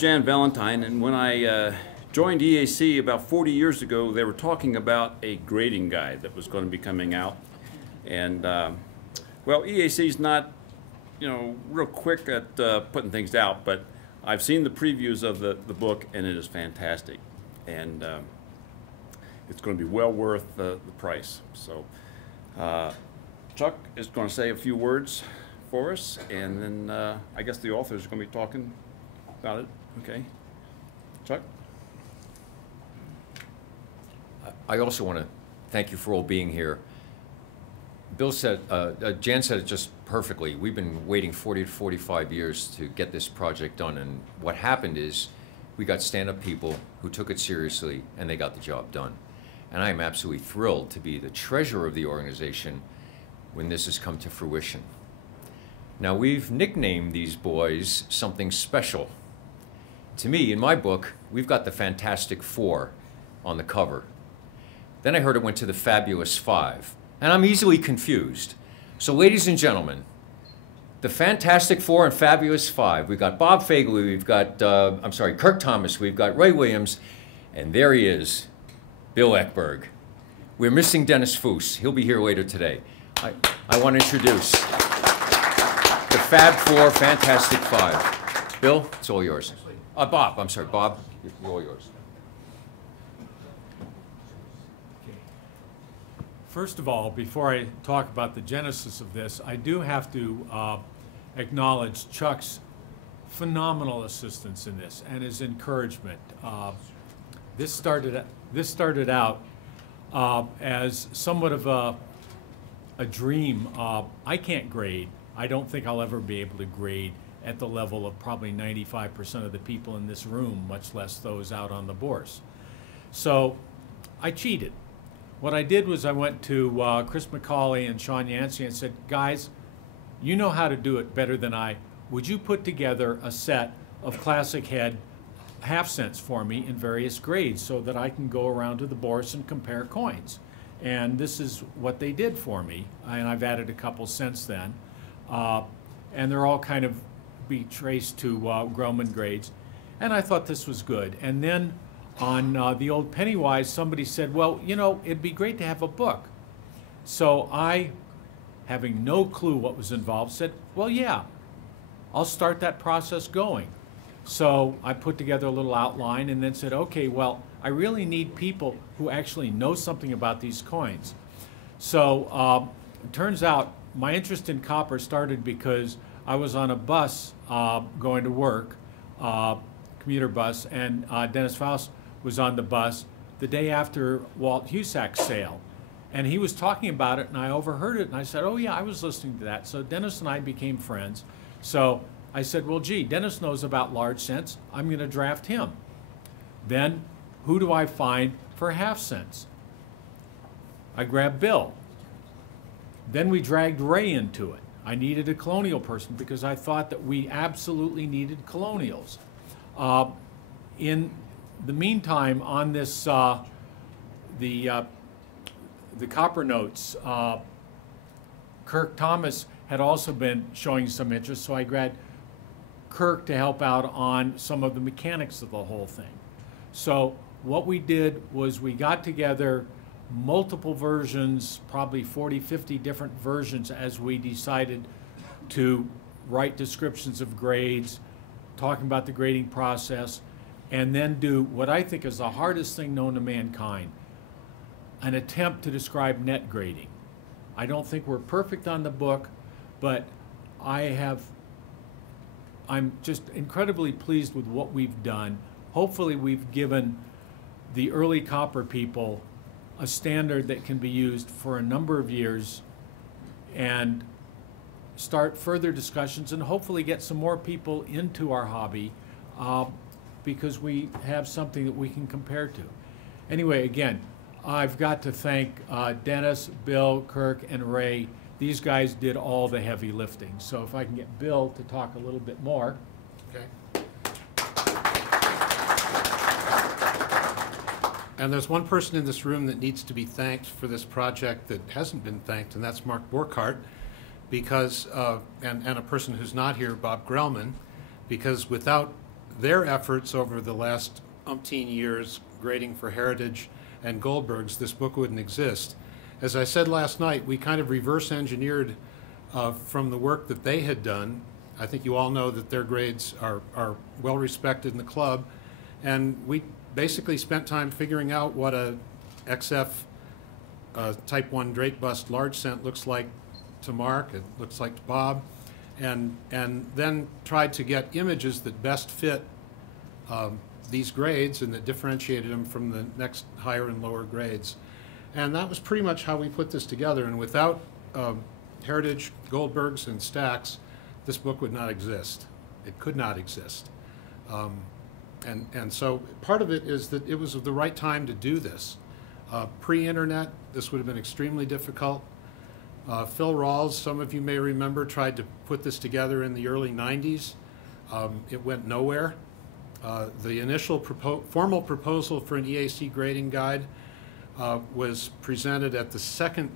Jan Valentine, and when I joined EAC about 40 years ago, they were talking about a grading guide that was going to be coming out. And, well, EAC is not, real quick at putting things out, but I've seen the previews of the book, and it is fantastic. And it's going to be well worth the price. So Chuck is going to say a few words for us, and then I guess the authors are going to be talking about it. Okay. Chuck? I also want to thank you for all being here. Bill said, Jan said it just perfectly. We've been waiting 40 to 45 years to get this project done, and what happened is we got stand-up people who took it seriously, and they got the job done. And I am absolutely thrilled to be the treasurer of the organization when this has come to fruition. Now, we've nicknamed these boys something special. To me, in my book, we've got the Fantastic Four on the cover. Then I heard it went to the Fabulous Five, and I'm easily confused. So ladies and gentlemen, the Fantastic Four and Fabulous Five. We've got Bob Fagaly, we've got, Kirk Thomas, we've got Ray Williams, and there he is, Bill Eckberg. We're missing Dennis Foose. He'll be here later today. I want to introduce the Fab Four, Fantastic Five. Bill, it's all yours. Bob, Bob, it's all yours. First of all, before I talk about the genesis of this, I do have to acknowledge Chuck's phenomenal assistance in this and his encouragement. This started out as somewhat of a dream. I can't grade. I don't think I'll ever be able to grade at the level of probably 95% of the people in this room, much less those out on the bourse. So I cheated. What I did was I went to Chris McCauley and Sean Yancey and said, guys, you know how to do it better than I. Would you put together a set of classic head half cents for me in various grades so that I can go around to the bourse and compare coins? And this is what they did for me, and I've added a couple since then. And they're all kind of be traced to Grauman grades. And I thought this was good. And then on the old Pennywise, somebody said, well, it'd be great to have a book. So I, having no clue what was involved, said, well, yeah, I'll start that process going. So I put together a little outline and then said, okay, well, I really need people who actually know something about these coins. So it turns out my interest in copper started because I was on a bus going to work, commuter bus, and Dennis Faust was on the bus the day after Walt Husak's sale. And he was talking about it, and I overheard it, and I said, oh yeah, I was listening to that. So Dennis and I became friends. So I said, well, gee, Dennis knows about large cents. I'm going to draft him. Then who do I find for half cents? I grabbed Bill. Then we dragged Ray into it. I needed a Colonial person because I thought that we absolutely needed Colonials. In the meantime, on this, the copper notes, Kirk Thomas had also been showing some interest, so I grabbed Kirk to help out on some of the mechanics of the whole thing. So what we did was we got together multiple versions, probably 40, 50 different versions, as we decided to write descriptions of grades, talking about the grading process, and then do what I think is the hardest thing known to mankind, an attempt to describe net grading. I don't think we're perfect on the book, but I'm just incredibly pleased with what we've done. Hopefully we've given the early copper people a standard that can be used for a number of years and start further discussions and hopefully get some more people into our hobby because we have something that we can compare to. Anyway, again, I've got to thank Dennis, Bill, Kirk, and Ray. These guys did all the heavy lifting. So if I can get Bill to talk a little bit more. Okay. And there's one person in this room that needs to be thanked for this project that hasn't been thanked, and that's Mark Borchardt, because, and a person who's not here, Bob Grellman, because without their efforts over the last umpteen years grading for Heritage and Goldberg's, this book wouldn't exist. As I said last night, we kind of reverse engineered from the work that they had done. I think you all know that their grades are well respected in the club, and we basically spent time figuring out what a XF Type 1 Drake bust large cent looks like to Mark, it looks like to Bob, and then tried to get images that best fit these grades and that differentiated them from the next higher and lower grades. And that was pretty much how we put this together, and without Heritage, Goldberg's, and Stack's, this book would not exist. It could not exist. And so part of it is that it was the right time to do this. Pre-internet, this would have been extremely difficult. Phil Rawls, some of you may remember, tried to put this together in the early 90s. It went nowhere. The initial formal proposal for an EAC grading guide was presented at the second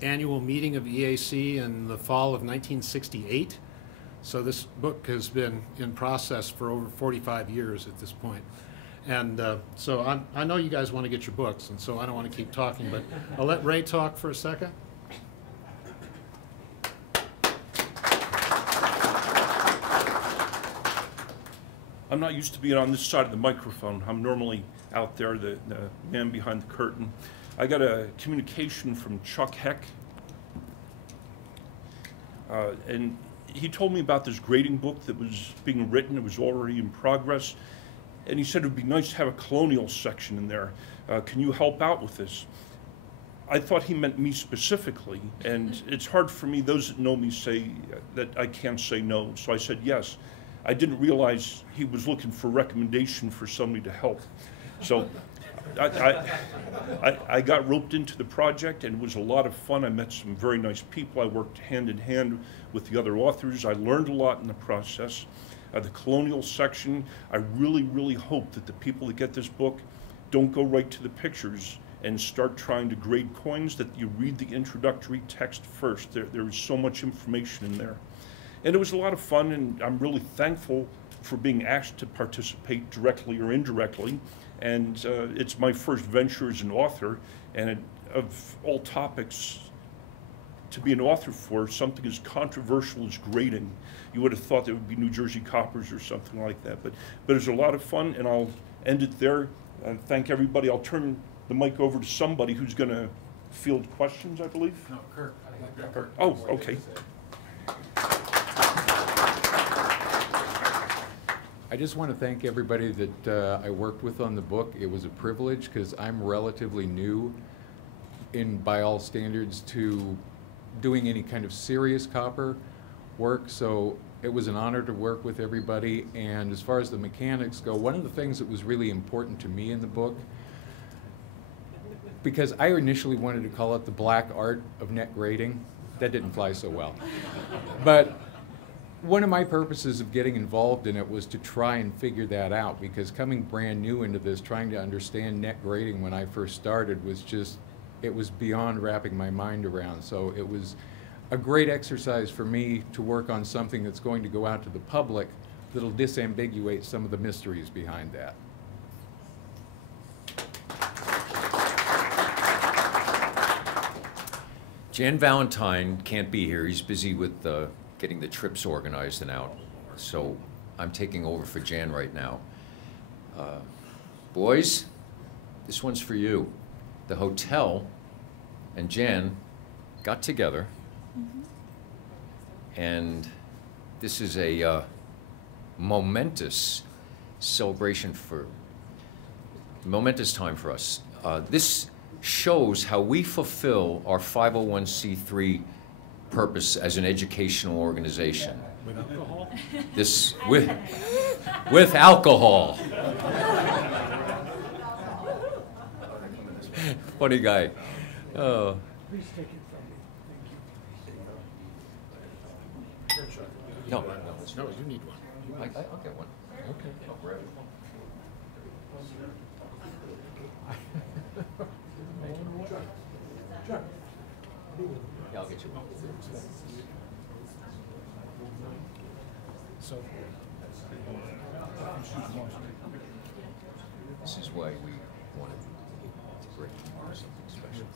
annual meeting of EAC in the fall of 1968. So this book has been in process for over 45 years at this point. And so I know you guys want to get your books, and so I don't want to keep talking, but I'll let Ray talk for a second. I'm not used to being on this side of the microphone. I'm normally out there, the man behind the curtain. I got a communication from Chuck Heck, and he told me about this grading book that was being written. It was already in progress, and he said it would be nice to have a Colonial section in there. Can you help out with this? I thought he meant me specifically, and it's hard for me, those that know me say that I can't say no, so I said yes. I didn't realize he was looking for recommendation for somebody to help. So I got roped into the project, and it was a lot of fun. I met some very nice people. I worked hand in hand with the other authors. I learned a lot in the process. The Colonial section, I really, really hope that the people that get this book don't go right to the pictures and start trying to grade coins, that you read the introductory text first. There is so much information in there. And it was a lot of fun, and I'm really thankful for being asked to participate directly or indirectly. And it's my first venture as an author, and of all topics to be an author for, something as controversial as grading. You would have thought it would be New Jersey Coppers or something like that. But it was a lot of fun, and I'll end it there. Thank everybody. I'll turn the mic over to somebody who's going to field questions, I believe. No, Kirk. Kirk. Oh, okay. I just want to thank everybody that I worked with on the book. It was a privilege because I'm relatively new by all standards to doing any kind of serious copper work, so it was an honor to work with everybody. And as far as the mechanics go, one of the things that was really important to me in the book, because I initially wanted to call it the black art of net grading, that didn't fly so well. But one of my purposes of getting involved in it was to try and figure that out, because coming brand new into this, trying to understand net grading when I first started was just, it was beyond wrapping my mind around. So it was a great exercise for me to work on something that's going to go out to the public that'll disambiguate some of the mysteries behind that. Jan Valentine can't be here. He's busy with getting the trips organized and out. So I'm taking over for Jan right now. Boys, this one's for you. The hotel and Jan got together, and this is a momentous celebration momentous time for us. This shows how we fulfill our 501c3 purpose as an educational organization. With alcohol? This with alcohol. Funny guy. Oh. Please take it from me. Thank you. No, No, you need one. I'll get one. Okay. I'll grab it. Yeah, I'll get you one. So, This is why we wanted to break something special.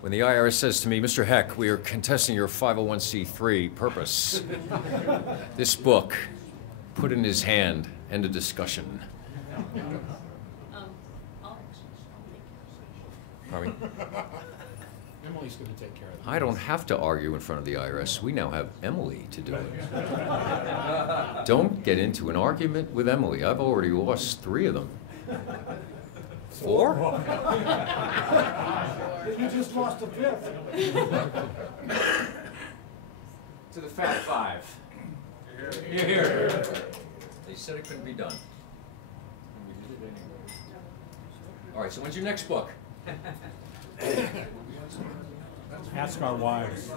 When the IRS says to me, Mr. Heck, we are contesting your 501c3 purpose, this book, put in his hand, end of discussion. Pardon me? Emily's going to take care of it. I don't have to argue in front of the IRS. We now have Emily to do it. Don't get into an argument with Emily. I've already lost 3 of them. 4? You just lost a fifth. To the Fat 5. Here. They said it couldn't be done. And we did it anyway. All right, so when's your next book? Ask our wives.